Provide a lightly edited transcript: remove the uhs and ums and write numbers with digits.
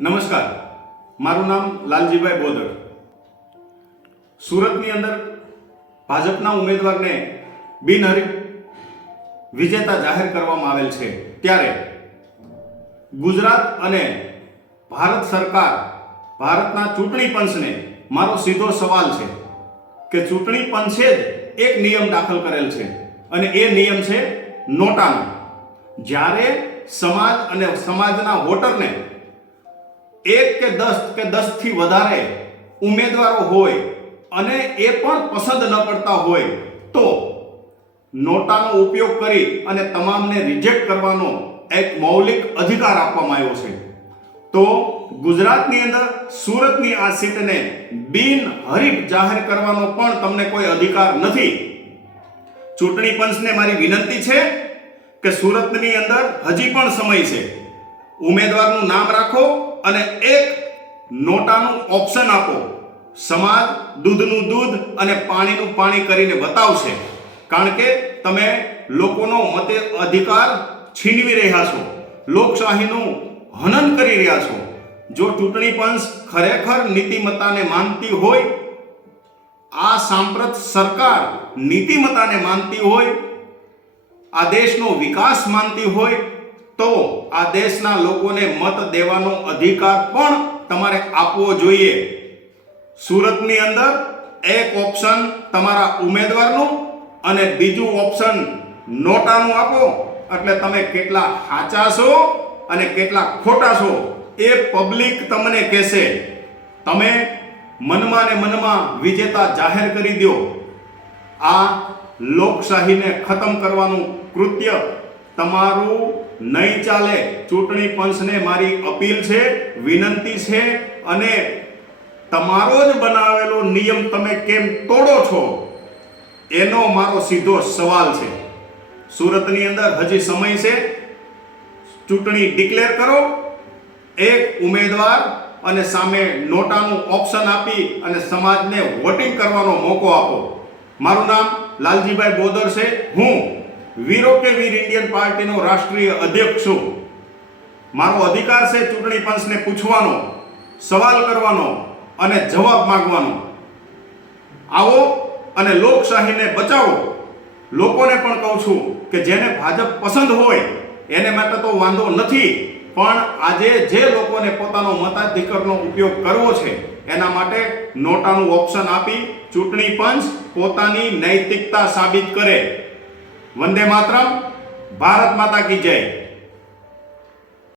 નમસ્કાર, મારું નામ લાલજીભાઈ બોદર. સુરતની અંદર ભાજપના ઉમેદવારને બિનહરીફ વિજેતા જાહેર કરવામાં આવેલ છે. ત્યારે ગુજરાત અને ભારત સરકાર, ભારતના ચૂંટણી પંચને મારો સીધો સવાલ છે કે ચૂંટણી પંચે જ એક નિયમ દાખલ કરેલ છે અને એ નિયમ છે નોટાનો. જ્યારે સમાજ અને સમાજના વોટરને 1 કે 10 થી વધારે ઉમેદવારો હોય અને એ પણ પસંદ ન પડતા હોય તો નોટાનો ઉપયોગ કરી અને તમામને રિજેક્ટ કરવાનો એક મૌલિક અધિકાર આપવામાં આવ્યો છે. તો ગુજરાતની અંદર સુરતની આ સીટને બિનહરીફ જાહેર કરવાનો પણ તમને કોઈ અધિકાર નથી. ચૂંટણી પંચને મારી વિનંતી છે કે સુરતની અંદર હજી પણ સમય છે. ઉમેદવારનું નામ રાખો અને એક નોટાનું ઓપ્શન આપો. સમાજ દૂધનું દૂધ અને પાણીનું પાણી કરીને બતાવશે, કારણ કે તમે લોકોનો મતે અધિકાર છીનવી રહ્યા છો, લોકશાહીનું હનન કરી રહ્યા છો. જો ચૂંટણી પંચ ખરેખર નીતિમત્તાને માનતી હોય, આ સાંપ્રત સરકાર નીતિમત્તાને માનતી હોય, આ દેશનો વિકાસ માનતી હોય, તો આ દેશના લોકોને મત દેવાનો અધિકાર પણ તમારે આપવો જોઈએ. સુરતની અંદર એક ઓપ્શન તમારા ઉમેદવારનું અને બીજું ઓપ્શન નોટાનું આપો, એટલે તમે કેટલા સાચા છો અને કેટલા ખોટા છો એ પબ્લિક તમને કહેશે. તમે મનમાં ને મનમાં વિજેતા જાહેર કરી દો. આ લોકશાહીને ખતમ કરવાનું કૃત્ય તમારું નહીં ચાલે. ચૂંટણી પંચને મારી અપીલ છે, વિનંતી છે, અને તમારો જ બનાવેલો નિયમ તમે કેમ તોડો છો એનો મારો સીધો સવાલ છે. સુરતની અંદર હજી સમય છે. ચૂંટણી ડિક્લેર કરો, એક ઉમેદવાર અને સામે નોટાનું ઓપ્શન આપી અને સમાજને વોટિંગ કરવાનો મોકો આપો. મારું નામ લાલજીભાઈ બોદર છે. હું વીરો કે વીર ઇન્ડિયન પાર્ટીનો રાષ્ટ્રીય અધ્યક્ષ છું. મારો અધિકાર છે ચૂંટણી પંચને પૂછવાનો, સવાલ કરવાનો અને જવાબ માંગવાનો. આવો અને લોકશાહીને બચાવો. લોકોને પણ કહું છું કે જેને ભાજપ પસંદ હોય એને માટે તો વાંધો નથી, પણ આજે જે લોકોને પોતાનો મતાધિકારનો ઉપયોગ કરવો છે એના માટે નોટાનું ઓપ્શન આપી ચૂંટણી પંચ પોતાની નૈતિકતા સાબિત કરે. વંદે માતરમ. ભારત માતા કી જય.